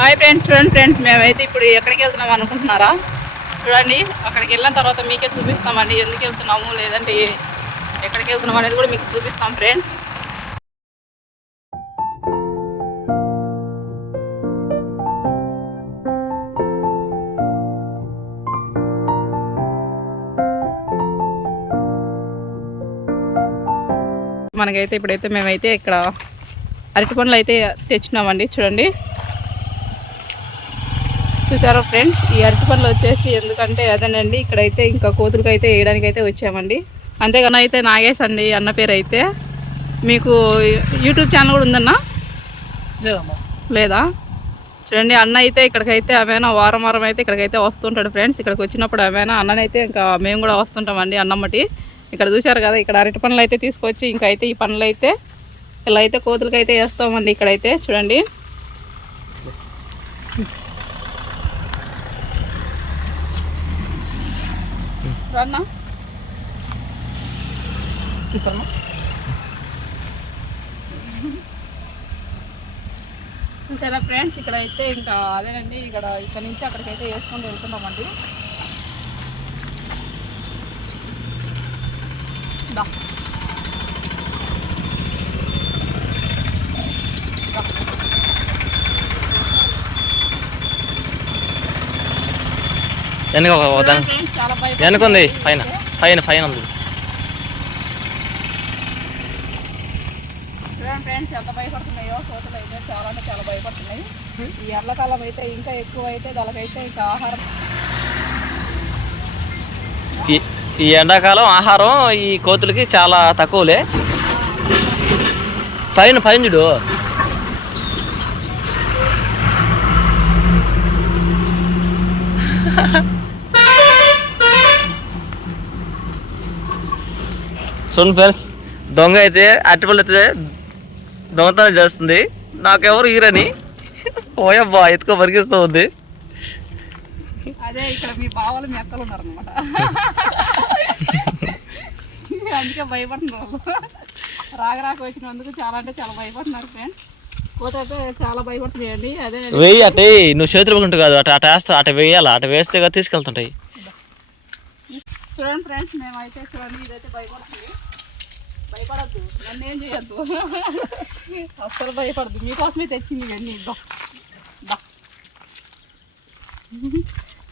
Hi friends, చూడండి friends, మేమైతే ఇప్పుడు ఎక్కడికి వెళ్తున్నాం అనుకుంటున్నారా? చూడండి, అక్కడికి వెళ్ళిన తర్వాత మీకే చూపిస్తామండి ఎందుకు వెళ్తున్నాము, లేదంటే ఎక్కడికి వెళ్తున్నాం అనేది కూడా మీకు చూపిస్తాం ఫ్రెండ్స్. మనకైతే ఇప్పుడైతే మేమైతే ఇక్కడ అరటి పండ్లు అయితే తెచ్చినామండి. చూడండి, చూసారా ఫ్రెండ్స్, ఈ అరటి పండ్లు వచ్చేసి ఎందుకంటే అదేనండి, ఇక్కడైతే ఇంకా కోతులకి అయితే వేయడానికి అయితే వచ్చామండి. అంతేగాని అయితే నాగేష్ అండి అన్న పేరు అయితే. మీకు యూట్యూబ్ ఛానల్ కూడా ఉందన్నా? లేదా? చూడండి, అన్న అయితే ఇక్కడికైతే ఏమైనా వారం అయితే ఇక్కడికైతే వస్తుంటాడు ఫ్రెండ్స్. ఇక్కడికి వచ్చినప్పుడు ఏమైనా అన్ననైతే ఇంకా మేము కూడా వస్తుంటామండి అన్నమ్మటి. ఇక్కడ చూసారు కదా, ఇక్కడ అరటి పండ్లు అయితే తీసుకొచ్చి ఇంకైతే ఈ పండ్లు అయితే ఇలా అయితే కోతులకైతే వేస్తామండి. ఇక్కడైతే చూడండి, రన్నా చూస్తాను. చూసారా ఫ్రెండ్స్, ఇక్కడైతే ఇంకా అదేనండి, ఇక్కడ నుంచి అక్కడికైతే వేసుకుంటూ వెళ్తున్నామండి. వెనకుంది, పైన పైన పైన ఉంది. చూడండి ఫ్రెండ్స్, ఎంత భయపడుతున్నాయో కోతలు అయితే, చాలా అంటే చాలా భయపడుతున్నాయి. ఈ ఎర్లకాలం అయితే ఇంకా ఎక్కువ అయితే దానికైతే ఇంకా ఆహారం, ఈ ఎండాకాలం ఆహారం ఈ కోతులకి చాలా తక్కువలే. పైన పైన చూడు, చూడండి ఫ్రెండ్స్, దొంగ అయితే అరటిపళ్ళు అయితే దొంగతనం చేస్తుంది. నాకెవరు ఈరని ఓయబ్బా ఎత్తుకో బరికిస్తూ ఉంది. అదే ఇక్కడ మీ బావలు మెక్కలు ఉన్నారనమాట, అందుకే భయపడుతున్నారు. రాక వచ్చినందుకు చాలా అంటే చాలా భయపడుతున్నారు ఫ్రెండ్స్. కోత అయితే చాలా భయపడుతున్నాయండి. అదే వెయ్యి అటే, నువ్వు చేతులు ఉంటావు కాదు, అటు వేస్తా, అటు వేయాలి, అటు వేస్తే కదా తీసుకెళ్తుంటాయి. చూడండి ఫ్రెండ్స్, మేమైతే చూడండి, ఇదైతే భయపడుతుంది. భయపడద్దు, నన్ను ఏం చేయొద్దు, అస్సలు భయపడద్దు. మీకోసమే తెచ్చింది ఇవన్నీ.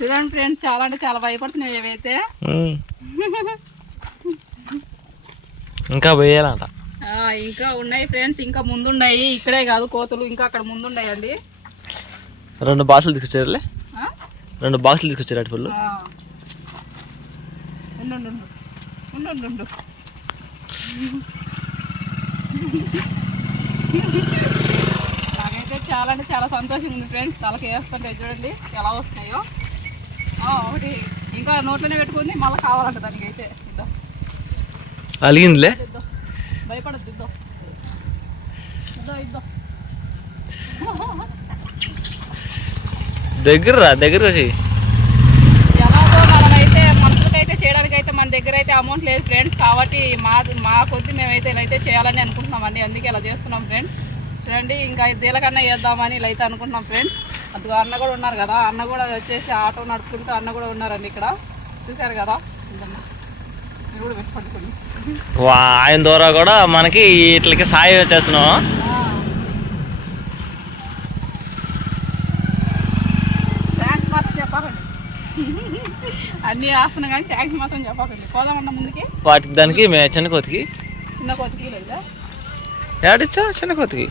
చూడండి ఫ్రెండ్స్, చాలా అంటే చాలా భయపడుతున్నాయి ఇవైతే. ఇంకా వేయాలంట, ఇంకా ఉన్నాయి ఫ్రెండ్స్, ఇంకా ముందున్నాయి. ఇక్కడే కాదు కోతులు, ఇంకా అక్కడ ముందున్నాయండి. 2 బాక్సులు తీసుకొచ్చారులే, 2 బాక్సులు తీసుకొచ్చారు అరటిపళ్ళు. ఉండు నాకైతే చాలా అంటే చాలా సంతోషంగా ఉంది ఫ్రెండ్స్. తలకి వేస్తుంటాయి చూడండి ఎలా వస్తున్నాయో. ఒకటి ఇంకా నోట్లోనే పెట్టుకుంది, మళ్ళీ కావాలంట దానికైతే. అలిగిందిలే, భయపడద్దు. ఇద్దో దగ్గర వచ్చి ఎలాగో మనమైతే మనుషులకైతే చేయడానికైతే మన దగ్గర అయితే అమౌంట్ లేదు ఫ్రెండ్స్. కాబట్టి మా కొద్ది మేమైతే ఇలా అయితే చేయాలని అనుకుంటున్నామండి, అందుకే ఇలా చేస్తున్నాం ఫ్రెండ్స్. చూడండి, ఇంకా దీనికన్నా వేద్దామని ఇలా అయితే అనుకుంటున్నాం ఫ్రెండ్స్. అందుకు అన్న కూడా ఉన్నారు కదా, అన్న కూడా వచ్చేసి ఆటో నడుపుకుంటూ అన్న కూడా ఉన్నారండి ఇక్కడ. చూశారు కదా, మీరు కూడా పెట్టుకోండి. ఆయన ద్వారా కూడా మనకి ఇట్లకి సాయం చేస్తున్నాం. థ్యాంక్స్ మాత్రం చెప్పకండి, అన్నీ ఆస్తున్నా కానీ థ్యాంక్స్ మాత్రం చెప్పకండి. పోదామన్న ముందుకి వాటికి దానికి చిన్న కోతికి లేదా ఏడిచ్చా, చిన్న కోతికి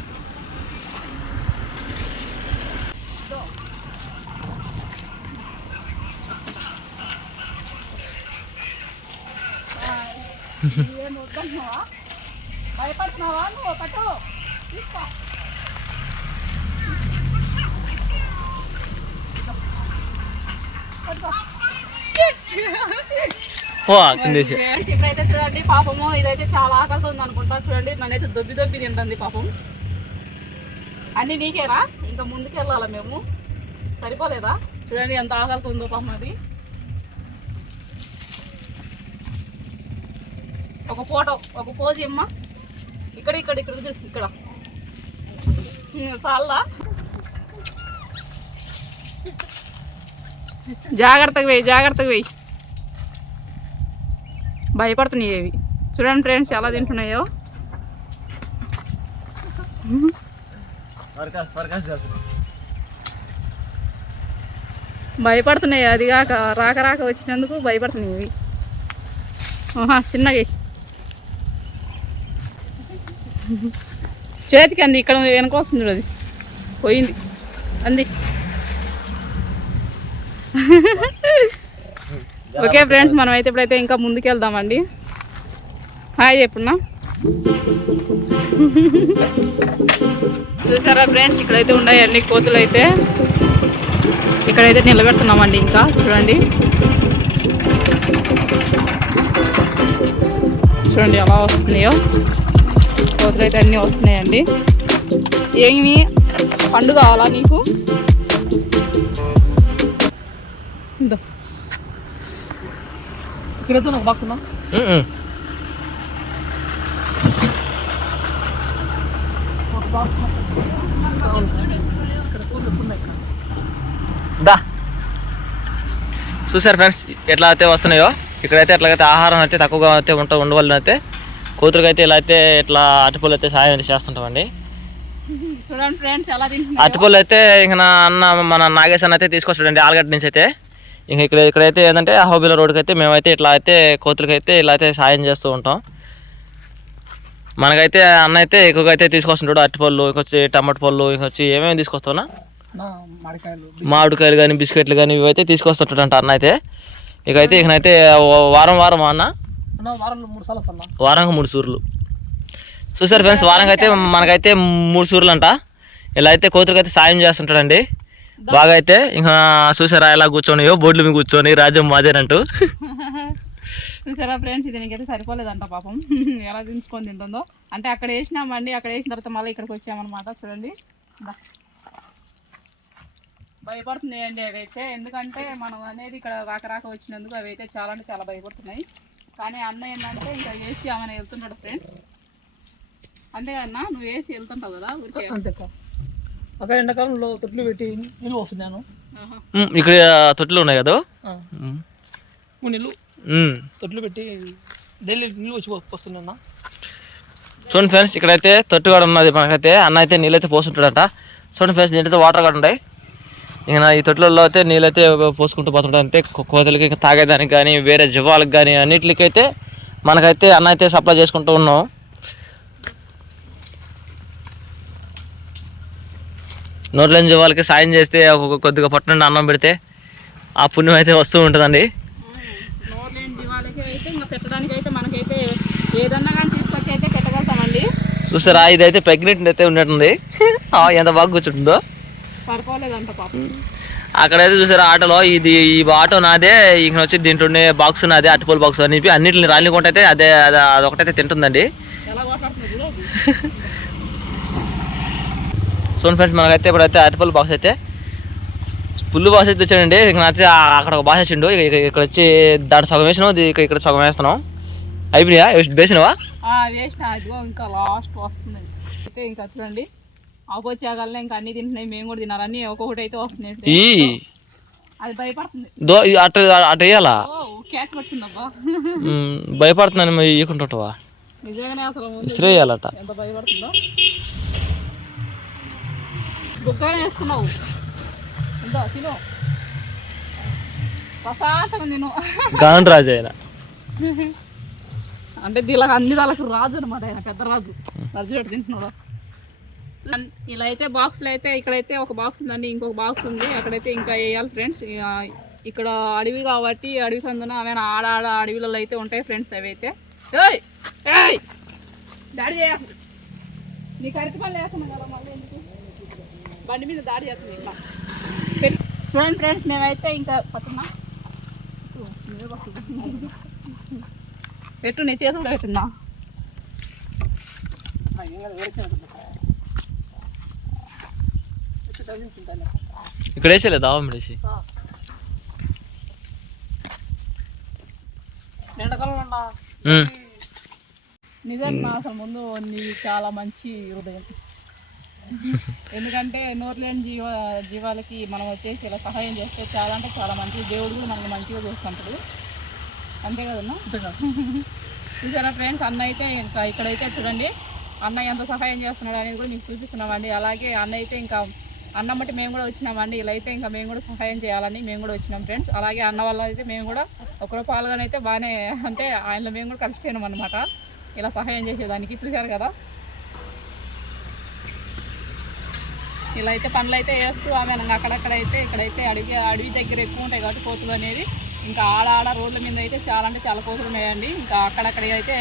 ఏం వద్దంటున్నావా? భయపడుతున్నావా నువ్వు? పట్టు తీసుకో. ఇప్పుడైతే చూడండి పాపము, ఇదైతే చాలా ఆకలితో ఉంది అనుకుంటా. చూడండి, నన్నైతే దొబ్బి తింటుంది పాపం. అన్నీ నీకేనా? ఇంకా ముందుకు వెళ్ళాలా మేము? సరిపోలేదా? చూడండి ఎంత ఆకలితో ఉందో పాపం. అది ఒక ఫోటో, ఒక పోజ్ ఇమ్మా. ఇక్కడ ఇక్కడ ఇక్కడ ఇక్కడ చాలా జాగ్రత్తగా వేయి భయపడుతున్నాయి అవి. చూడండి ఫ్రెండ్స్ ఎలా తింటున్నాయో. భయపడుతున్నాయి, అది కాక రాక వచ్చినందుకు భయపడుతున్నాయి ఇవి. చిన్నగా చేతికి అంది, ఇక్కడ వెనక వస్తుంది చూడు, అది పోయింది అంది. ఓకే ఫ్రెండ్స్, మనం అయితే ఇప్పుడైతే ఇంకా ముందుకు వెళ్దామండి. హాయ్ చెప్పున్నా. చూసారా ఫ్రెండ్స్, ఇక్కడైతే ఉన్నాయి అన్ని కోతులు అయితే. ఇక్కడైతే నిలబెడుతున్నామండి. ఇంకా చూడండి ఎలా వస్తున్నాయో కోతులు అయితే అన్నీ వస్తున్నాయండి. ఏమి పండు కావాలా నీకు? ఇక్కడైతే ఒక బాక్స్ ఉందా? దా చూసారు ఫ్రెండ్స్ ఎట్లా అయితే వస్తున్నాయో. ఇక్కడైతే ఎట్లాగైతే ఆహారం అయితే తక్కువగా అయితే ఉండవల్ల అయితే కూతురుకి అయితే ఇలా అయితే ఇట్లా అరటిపళ్ళు అయితే సాయం అయితే చేస్తుంటామండి. చూడండి ఫ్రెండ్స్ ఎలా తింటున్నాయో. అరటిపళ్ళు అయితే ఇంకా నా అన్న మన నాగేశ్ అన్న అయితే తీసుకొస్తాడండి ఆలగడ్డ నుంచి అయితే. ఇంకా ఇక్కడైతే ఏంటంటే అహోబిల రోడ్కి అయితే మేమైతే ఇట్లా అయితే కోతులకి అయితే ఇలా అయితే సాయం చేస్తూ ఉంటాం. మనకైతే అన్న అయితే ఎక్కువగా అయితే తీసుకొస్తుంటాడు అరటిపళ్ళు, ఇంకొచ్చి టమాటో పళ్ళు, ఇంకొచ్చి ఏమేమి తీసుకొస్తావునా మామిడికాయలు కానీ బిస్కెట్లు కానీ ఇవైతే తీసుకొస్తుంటాడంట అన్న అయితే. ఇకైతే ఇకనైతే వారం అన్న వారానికి 3 సూర్లు. చూసారు ఫ్రెండ్స్, వారానికి అయితే మనకైతే 3 సూర్లు అంట. ఇలా అయితే కోతులకి అయితే సాయం చేస్తుంటాడండి బాగా అయితే. ఇంకా చూసారా ఎలా కూర్చొని బోర్డుల మీద కూర్చొని రాజ్యం మాదేనంటూ. చూసారా ఫ్రెండ్స్, ఇది నీకైతే సరిపోలేదంట పాపం. ఎలా దించుకొని తింటుందో. అంటే అక్కడ వేసినామండి, అక్కడ వేసిన తర్వాత మళ్ళీ ఇక్కడికి వచ్చామన్నమాట. చూడండి భయపడుతున్నాయండి అవి అయితే. ఎందుకంటే మనం అనేది ఇక్కడ రాక వచ్చినందుకు అవి అయితే చాలా అంటే చాలా భయపడుతున్నాయి. కానీ అన్న ఏంటంటే ఇంకా వేసి ఆమె వెళ్తుంటాడు ఫ్రెండ్స్. అంతేకన్నా నువ్వు వేసి వెళ్తుంటావు కదా ఊరికే. ఒక ఎండాకాలంలో తొట్లు పెట్టి నీళ్ళు వస్తున్నాను. ఇక్కడ తొట్లు ఉన్నాయి కదా 3 నెలలు తొట్లు పెట్టి డైలీ నీళ్ళు వచ్చి వస్తున్నా. చూడండి ఫ్రెండ్స్, ఇక్కడైతే తొట్టు కూడా ఉన్నది మనకైతే. అన్న అయితే నీళ్ళైతే పోస్తుంటాడంట. చూడండి ఫ్రెండ్స్, దీంట్లో వాటర్ కూడా ఉన్నాయి. ఇంకా ఈ తొట్లలో అయితే నీళ్ళైతే పోసుకుంటూ పోతుంటాయి. అంటే కోతలకి ఇంకా తాగేదానికి కానీ వేరే జీవాలకు కానీ అన్నిటికైతే మనకైతే అన్న అయితే సప్లై చేసుకుంటూ ఉన్నాం. నోట్లేని జీవాలకి సాయం చేస్తే కొద్దిగా పొట్ట నుండి అన్నం పెడితే ఆ పుణ్యం అయితే వస్తూ ఉంటుందండి. నోట్లేని జీవాలకి అయితే ఇంకా పెట్టడానికి అయితే మనకైతే ఏదన్నా కానీ తీసుకొచ్చి అయితే పెట్టగలుగుతామండి. చూసారా, ఇదైతే ప్రెగ్నెంట్ అయితే ఉన్నట్టుంది. ఎంత బాగా కూర్చుంటుందో. సరిపోలేదంట పాపం. అక్కడైతే చూసారా ఆటోలో ఈ ఆటో నాదే, ఇక్కడ వచ్చి దీంట్లోనే బాక్స్ నాదే అరటిపళ్ళు బాక్స్ అని చెప్పి అన్నింటిని రాలికుంటే అయితే అదొకటైతే తింటుందండి. సోన్ ఫ్రెండ్స్, మనకైతే ఇప్పుడైతే అరటిపళ్ళు బాక్స్ అయితే ఫుల్ బాక్స్ అయితే తెచ్చాడండి. ఇక నచ్చి అక్కడ ఒక బాక్స్ వచ్చిండు. ఇక్కడ వచ్చి దాంట్లో సగం వేసినావు, ఇక్కడ సగం వేస్తున్నాం. అయిపోయినాయా వేసినావా? వేసిన, అదిగో ఇంకా లాస్ట్ వస్తుంది అయితే. ఇంకా చూడండి ఆపోచ్చాగలనే ఇంకా అన్ని తింటున్నాయి, మేము కూడా తినాలని ఒక్కొక్కటి అయితే వస్తున్నాయి. అది భయపడుతుంది. అటు వేయాలా? క్యాచ్ పట్టిందబ్బా. భయపడుతున్నాను ఇకుంటావా? నిజంగానే అసలు ఇస్త్రీ వేయాలట. ఎంత భయపడుతుందో. బుక్కగానే వేసుకున్నావు, ఎంతో తిను ప్రశాంతంగా తిను. గాన్ రాజు ఆయన అంటే దీనికి అన్ని దానికి రాజు అనమాట, ఆయన పెద్ద రాజు. రాజు తింటున్నాడు. ఇలా అయితే బాక్స్లో అయితే ఇక్కడైతే ఒక బాక్స్ ఉందండి, ఇంకొక బాక్స్ ఉంది. అక్కడైతే ఇంకా వేయాలి ఫ్రెండ్స్. ఇక్కడ అడవి కాబట్టి అడవి సందున ఆమె ఆడ అడవిలలో అయితే ఉంటాయి ఫ్రెండ్స్. అవి అయితే దాడి చేయాలి. నీకు అరటి పళ్ళు వేస్తున్నాం కదా, మళ్ళీ ఎందుకు బండి మీద దాడి చేస్తుంది ఇట్లా. చూడండి ఫ్రెండ్స్, మేమైతే ఇంకా పట్టున్నా పెట్టు, నీ చేతులు కూడా పెట్టున్నా. ఇక్కడ వేసేలేదా వేసి నిజంగా అసలు ముందు నీ చాలా మంచి హృదయం. ఎందుకంటే నోరు లేని జీవాలకి మనం వచ్చేసి ఇలా సహాయం చేస్తే చాలా అంటే చాలా మంచిది. దేవుడు కూడా మనల్ని మంచిగా చూస్తుంటాడు. అంతే కదన్నా? చూసారా ఫ్రెండ్స్, అన్న అయితే ఇంకా ఇక్కడైతే చూడండి అన్న ఎంత సహాయం చేస్తున్నాడు అనేది కూడా మీకు చూపిస్తున్నామండి. అలాగే అన్న అయితే ఇంకా అన్న బట్టి మేము కూడా వచ్చినామండి. ఇలా అయితే ఇంకా మేము కూడా సహాయం చేయాలని మేము కూడా వచ్చినాం ఫ్రెండ్స్. అలాగే అన్న వల్ల అయితే మేము కూడా ఒకరో పాలుగానైతే బాగానే అంటే ఆయనలో మేము కూడా కలిసిపోయినాం అనమాట ఇలా సహాయం చేసేదానికి. చూశారు కదా, ఇలా అయితే పనులు అయితే వేస్తూ ఆమె అక్కడక్కడైతే ఇక్కడైతే అడవి దగ్గర ఎక్కువ ఉంటాయి కాబట్టి కోతులు అనేది ఇంకా ఆడ రోడ్ల మీద అయితే చాలా అంటే చాలా కోతులు ఉన్నాయండి. ఇంకా అక్కడక్కడ అయితే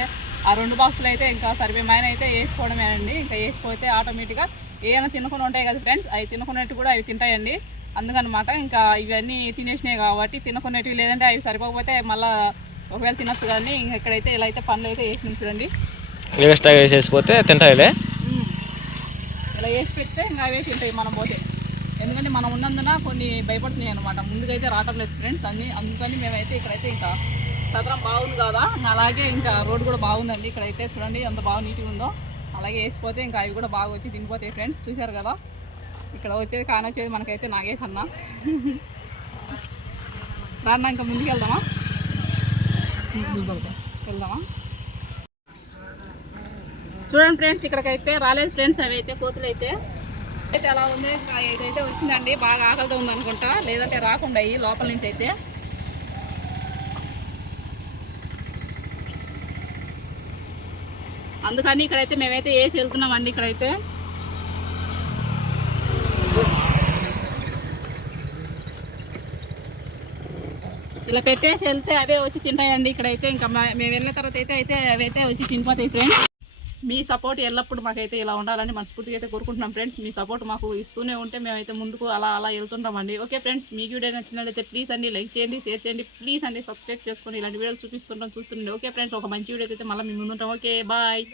ఆ 2 బాక్సులు అయితే ఇంకా సరిపోయిన అయితే వేసుకోవడమేనండి. ఇంకా వేసిపోతే ఆటోమేటిక్గా ఏమైనా తినకుండా ఉంటాయి కదా ఫ్రెండ్స్, అవి తినకున్నట్టు కూడా అవి తింటాయండి. అందుకనమాట ఇంకా ఇవన్నీ తినేసినాయి కాబట్టి తినకునేటివి, లేదంటే అవి సరిపోకపోతే మళ్ళీ ఒకవేళ తినొచ్చు. కానీ ఇంకా ఇక్కడైతే ఇలా అయితే పనులు అయితే వేసినాం చూడండి. ఎక్స్ట్రాగా వేసేసిపోతే తింటాయిలే, ఇలా వేసి పెడితే ఇంకా అవే తింటాయి మనం పోతే. ఎందుకంటే మనం ఉన్నందున కొన్ని భయపడుతున్నాయి అనమాట, ముందుకైతే రావటం లేదు ఫ్రెండ్స్ అన్నీ. అందుకని మేమైతే ఇక్కడైతే ఇంకా సదరం బాగుంది కదా, అలాగే ఇంకా రోడ్డు కూడా బాగుందండి. ఇక్కడైతే చూడండి ఎంత బాగా నీట్గా ఉందో. అలాగే వేసిపోతే ఇంకా అవి కూడా బాగా వచ్చి తినిపోతాయి ఫ్రెండ్స్. చూశారు కదా, ఇక్కడ వచ్చేది కానొచ్చేది మనకైతే నాగేష్ అన్న. రాన్నా ఇంకా ముందుకు వెళ్దామా? వెళ్దామా? చూడండి ఫ్రెండ్స్, ఇక్కడికైతే రాలేదు ఫ్రెండ్స్ అవి అయితే కోతులు అయితే అలా ఉంది. ఇదైతే వచ్చిందండి, బాగా ఆకలితో ఉంది అనుకుంటా, లేదంటే రాకుండా అయ్యి లోపల నుంచి అయితే. అందుకని ఇక్కడైతే మేమైతే వేసి వెళ్తున్నామండి. ఇక్కడైతే ఇలా పెట్టేసి వెళ్తే అవే వచ్చి తింటాయండి. ఇక్కడైతే ఇంకా మేము వెళ్ళిన తర్వాత అయితే అవైతే వచ్చి తినిపోతాయి ఫ్రెండ్స్. మీ సపోర్ట్ ఎల్లప్పుడు మాకైతే ఇలా ఉండాలని మనస్ఫూర్తిగా అయితే కోరుకుంటున్నాం ఫ్రెండ్స్. మీ సపోర్ట్ మాకు ఇస్తూనే ఉంటే మేమైతే ముందుకు అలా వెళ్తుంటామండి. ఓకే ఫ్రెండ్స్, మీకు వీడియో నచ్చినట్లయితే ప్లీజ్ అండి లైక్ చేయండి, షేర్ చేయండి, ప్లీజ్ అండి సబ్స్క్రైబ్ చేసుకొని ఇలాంటి వీడియోలు చూస్తుండండి. ఓకే ఫ్రెండ్స్, ఒక మంచి వీడియో అయితే మళ్ళీ మీ ముందుంటాం. Okay bye.